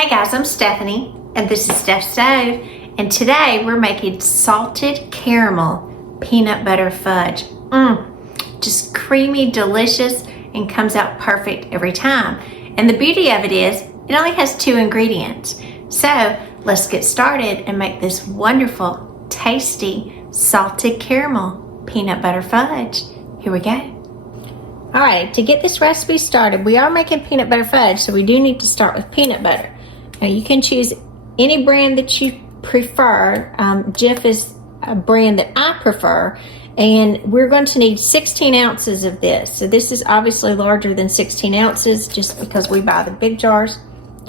Hey guys, I'm Stephanie, and this is Steph Stove, and today we're making salted caramel peanut butter fudge. Just creamy, delicious, and comes out perfect every time. And the beauty of it is, it only has 2 ingredients. So let's get started and make this wonderful, tasty, salted caramel peanut butter fudge. Here we go. All right, to get this recipe started, we are making peanut butter fudge, so we do need to start with peanut butter. Now you can choose any brand that you prefer. Jif is a brand that I prefer, and we're going to need 16 ounces of this. So this is obviously larger than 16 ounces just because we buy the big jars,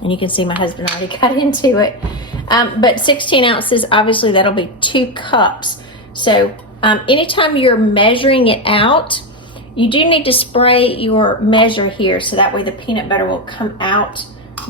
and you can see my husband already got into it. But 16 ounces, obviously that'll be 2 cups. So anytime you're measuring it out, you do need to spray your measure here so that way the peanut butter will come out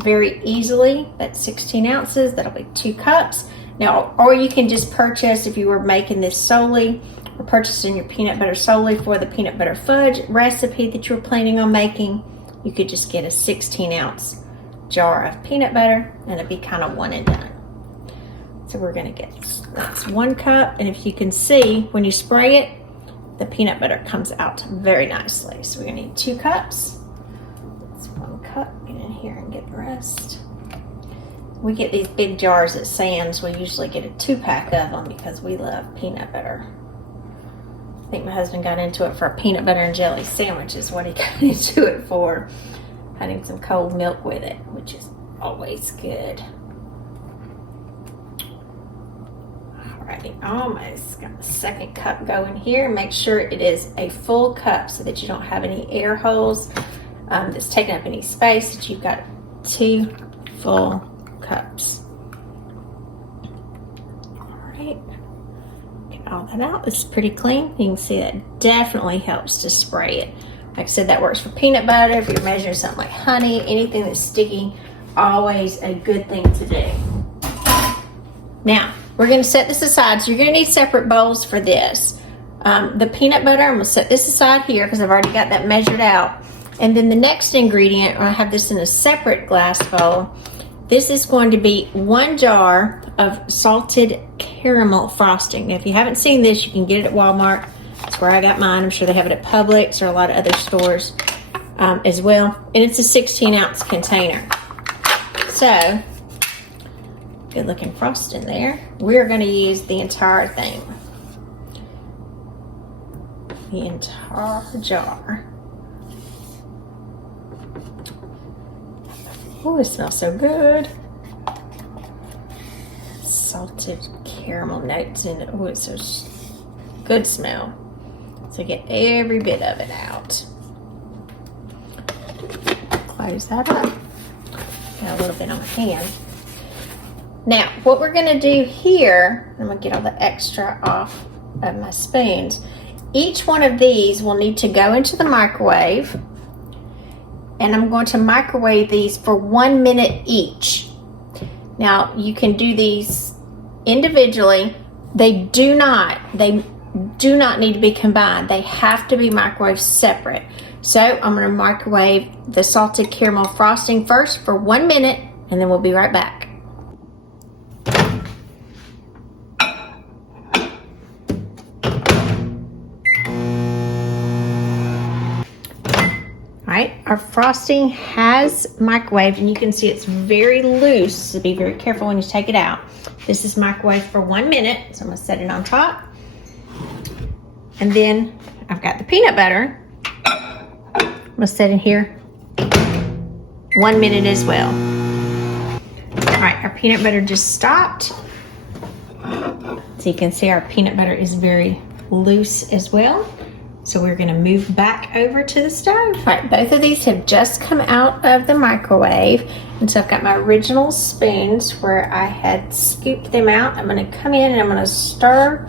very easily. That's 16 ounces, that'll be 2 cups. Now, or you can just purchase, if you were making this solely, or purchasing your peanut butter solely for the peanut butter fudge recipe that you were planning on making, you could just get a 16 ounce jar of peanut butter and it'd be kind of one and done. So we're gonna get, that's 1 cup, and if you can see, when you spray it, the peanut butter comes out very nicely. So we're gonna need 2 cups. That's 1 cup. Get in here and get the rest. We get these big jars at Sam's. We usually get a 2-pack of them because we love peanut butter. I think my husband got into it for a peanut butter and jelly sandwich is what he got into it for. Having some cold milk with it, which is always good. Alrighty, almost got the 2nd cup going here. Make sure it is a full cup so that you don't have any air holes that's taking up any space, that you've got 2 full cups. Alright, get all that out. This is pretty clean. You can see that definitely helps to spray it. Like I said, that works for peanut butter. If you're measuring something like honey, anything that's sticky, always a good thing to do. Now, we're going to set this aside. So you're going to need separate bowls for this. The peanut butter, I'm going to set this aside here because I've already got that measured out. And then the next ingredient, I have this in a separate glass bowl. This is going to be 1 jar of salted caramel frosting. Now, if you haven't seen this, you can get it at Walmart. That's where I got mine. I'm sure they have it at Publix or a lot of other stores as well. And it's a 16 ounce container. So, good looking frosting there. We're going to use the entire thing. The entire jar. Oh, it smells so good. Salted caramel notes in it. Oh, it's so good smell. So get every bit of it out. Close that up. Got a little bit on my hand. Now, what we're going to do here, I'm going to get all the extra off of my spoons. Each one of these will need to go into the microwave, and I'm going to microwave these for 1 minute each. Now, you can do these individually. They do not need to be combined. They have to be microwaved separate. So I'm going to microwave the salted caramel frosting first for 1 minute, and then we'll be right back. Alright, our frosting has microwaved, and you can see it's very loose, so be very careful when you take it out. This is microwaved for 1 minute, so I'm going to set it on top. And then I've got the peanut butter. I'm going to set it here 1 minute as well. Alright, our peanut butter just stopped. So you can see our peanut butter is very loose as well. So we're going to move back over to the stove. All right, both of these have just come out of the microwave. And so I've got my original spoons where I had scooped them out. I'm going to come in and I'm going to stir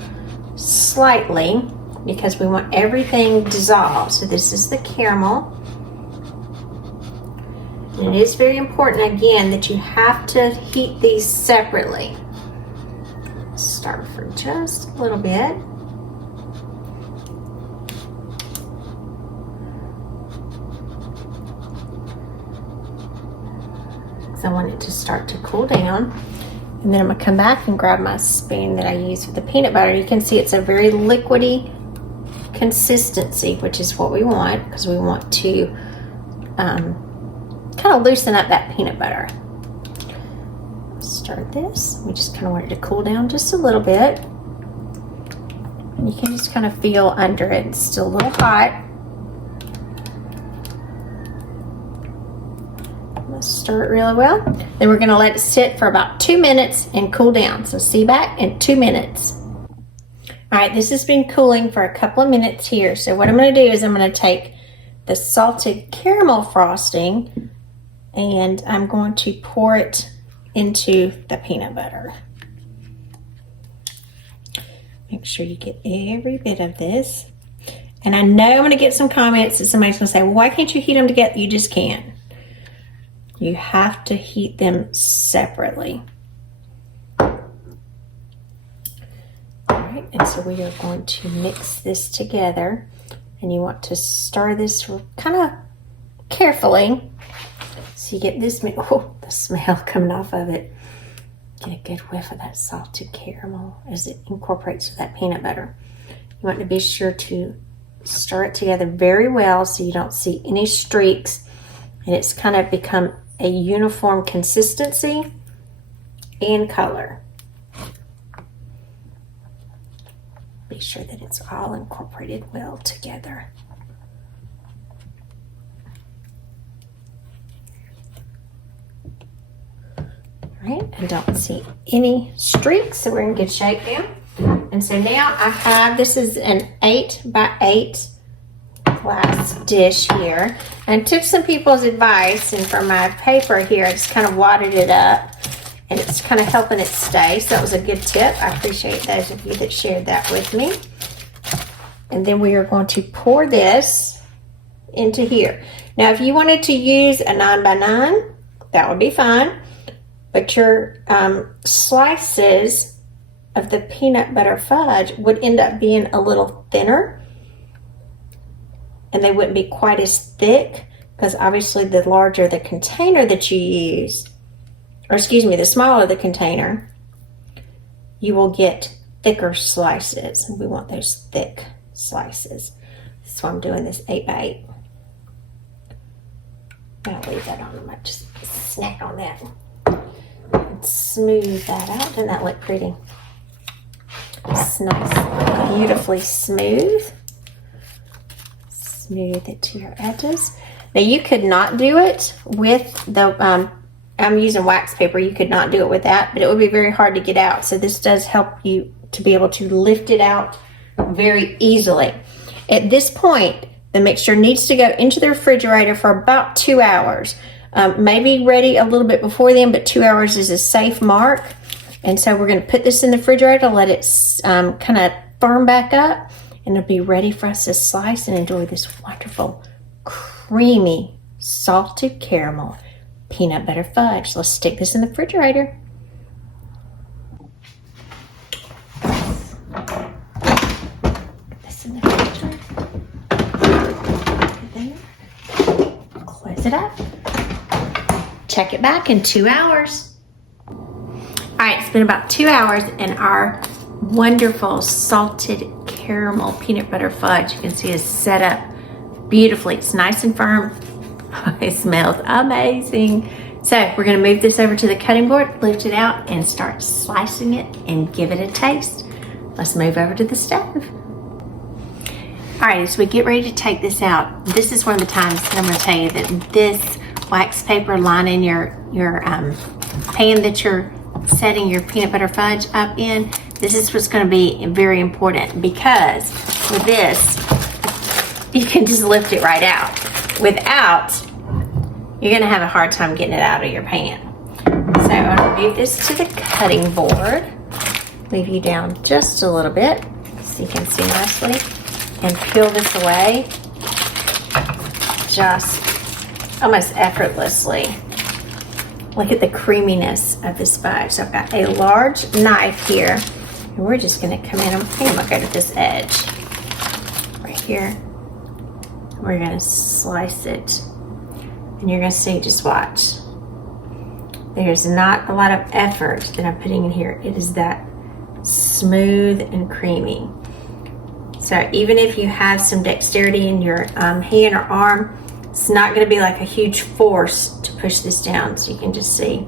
slightly because we want everything dissolved. So this is the caramel. And it is very important, again, that you have to heat these separately. Start for just a little bit. because I want it to start to cool down. And then I'm gonna come back and grab my spoon that I use with the peanut butter. You can see it's a very liquidy consistency, which is what we want, because we want to kind of loosen up that peanut butter. Start this. We just kind of want it to cool down just a little bit. And you can just kind of feel under it. It's still a little hot. Let's stir it really well. Then we're going to let it sit for about 2 minutes and cool down. So see you back in 2 minutes. All right, this has been cooling for a couple of minutes here. So what I'm going to do is I'm going to take the salted caramel frosting and I'm going to pour it into the peanut butter. Make sure you get every bit of this. And I know I'm going to get some comments that somebody's going to say, well, why can't you heat them together? You just can't. You have to heat them separately. All right, and so we are going to mix this together. And you want to stir this kind of carefully. So you get this, oh, the smell coming off of it. Get a good whiff of that salted caramel as it incorporates with that peanut butter. You want to be sure to stir it together very well so you don't see any streaks. And it's kind of become a uniform consistency and color. Be sure that it's all incorporated well together. Right, I don't see any streaks, so we're in good shape now. And so now I have, this is an 8 by 8 glass dish here. And I took some people's advice, and for my paper here, I just kind of wadded it up, and it's kind of helping it stay. So that was a good tip. I appreciate those of you that shared that with me. And then we are going to pour this into here. Now, if you wanted to use a 9 by 9, that would be fine. But your slices of the peanut butter fudge would end up being a little thinner. And they wouldn't be quite as thick, because obviously the larger the container that you use, or excuse me, the smaller the container, you will get thicker slices. We want those thick slices. So I'm doing this 8 by 8. I'll leave that on. I might just snack on that. And smooth that out. Doesn't that look pretty? It's nice, beautifully smooth. Smooth it to your edges. Now you could not do it with the, I'm using wax paper. You could not do it with that, but it would be very hard to get out. So this does help you to be able to lift it out very easily. At this point, the mixture needs to go into the refrigerator for about 2 hours. Maybe ready a little bit before then, but 2 hours is a safe mark. And so we're going to put this in the refrigerator, let it kind of firm back up, and it'll be ready for us to slice and enjoy this wonderful, creamy, salted caramel peanut butter fudge. Let's stick this in the refrigerator. Put this in the refrigerator. Close it up. Check it back in 2 hours. All right, it's been about 2 hours, and our wonderful salted caramel peanut butter fudge, you can see, is set up beautifully. It's nice and firm. It smells amazing. So we're going to move this over to the cutting board, lift it out, and start slicing it and give it a taste. Let's move over to the stove. All right, as we get ready to take this out, this is one of the times that I'm going to tell you that this wax paper lining your pan that you're setting your peanut butter fudge up in, this is what's going to be very important, because with this, you can just lift it right out. Without, you're going to have a hard time getting it out of your pan. So I'm going to move this to the cutting board, leave you down just a little bit so you can see nicely, and peel this away just almost effortlessly. Look at the creaminess of this fudge. So I've got a large knife here, and we're just going to come in. I'm going to go to this edge right here. We're going to slice it, and you're going to see, just watch. There's not a lot of effort that I'm putting in here. It is that smooth and creamy. So even if you have some dexterity in your hand or arm, it's not going to be like a huge force to push this down. So you can just see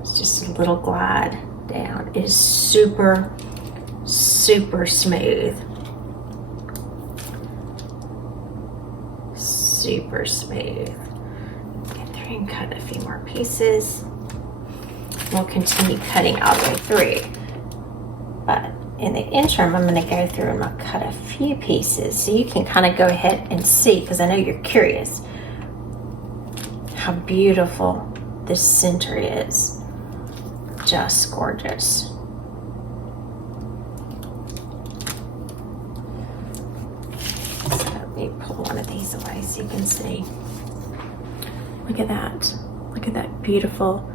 it's just a little glide down. It is super, super smooth. Super smooth. Get through and cut a few more pieces. We'll continue cutting all the way through. But in the interim, I'm going to go through and I'll cut a few pieces so you can kind of go ahead and see, because I know you're curious, how beautiful this center is. Just gorgeous. So let me pull one of these away so you can see. Look at that. Look at that beautiful,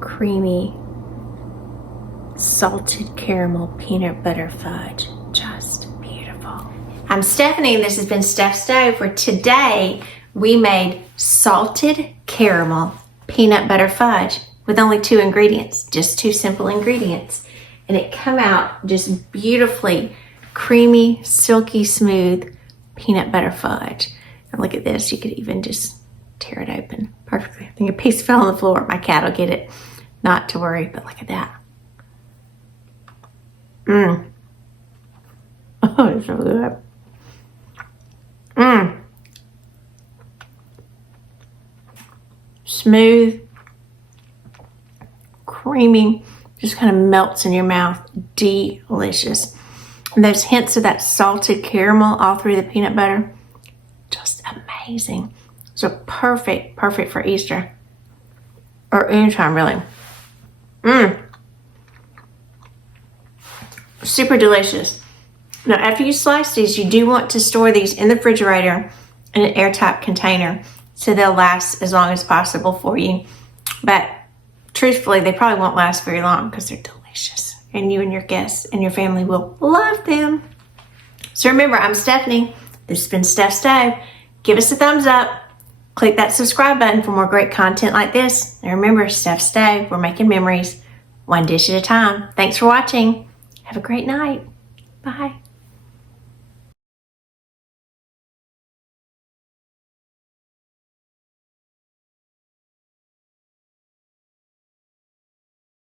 creamy, salted caramel peanut butter fudge. Just beautiful. I'm Stephanie and this has been Steph Stove, where today we made salted caramel peanut butter fudge with only 2 ingredients, just 2 simple ingredients. And it come out just beautifully creamy, silky smooth peanut butter fudge. And look at this, you could even just tear it open perfectly. I think a piece fell on the floor. My cat will get it, not to worry, but look at that. Oh, it's so good. Smooth, creamy, just kind of melts in your mouth. Delicious. And those hints of that salted caramel all through the peanut butter, just amazing. So perfect for Easter or anytime really. Super delicious. Now, after you slice these, you do want to store these in the refrigerator in an airtight container so they'll last as long as possible for you. But truthfully, they probably won't last very long because they're delicious. And you and your guests and your family will love them. So remember, I'm Stephanie. This has been Steph Stove. Give us a thumbs up. Click that subscribe button for more great content like this. And remember, Steph Stove, we're making memories one dish at a time. Thanks for watching. Have a great night. Bye.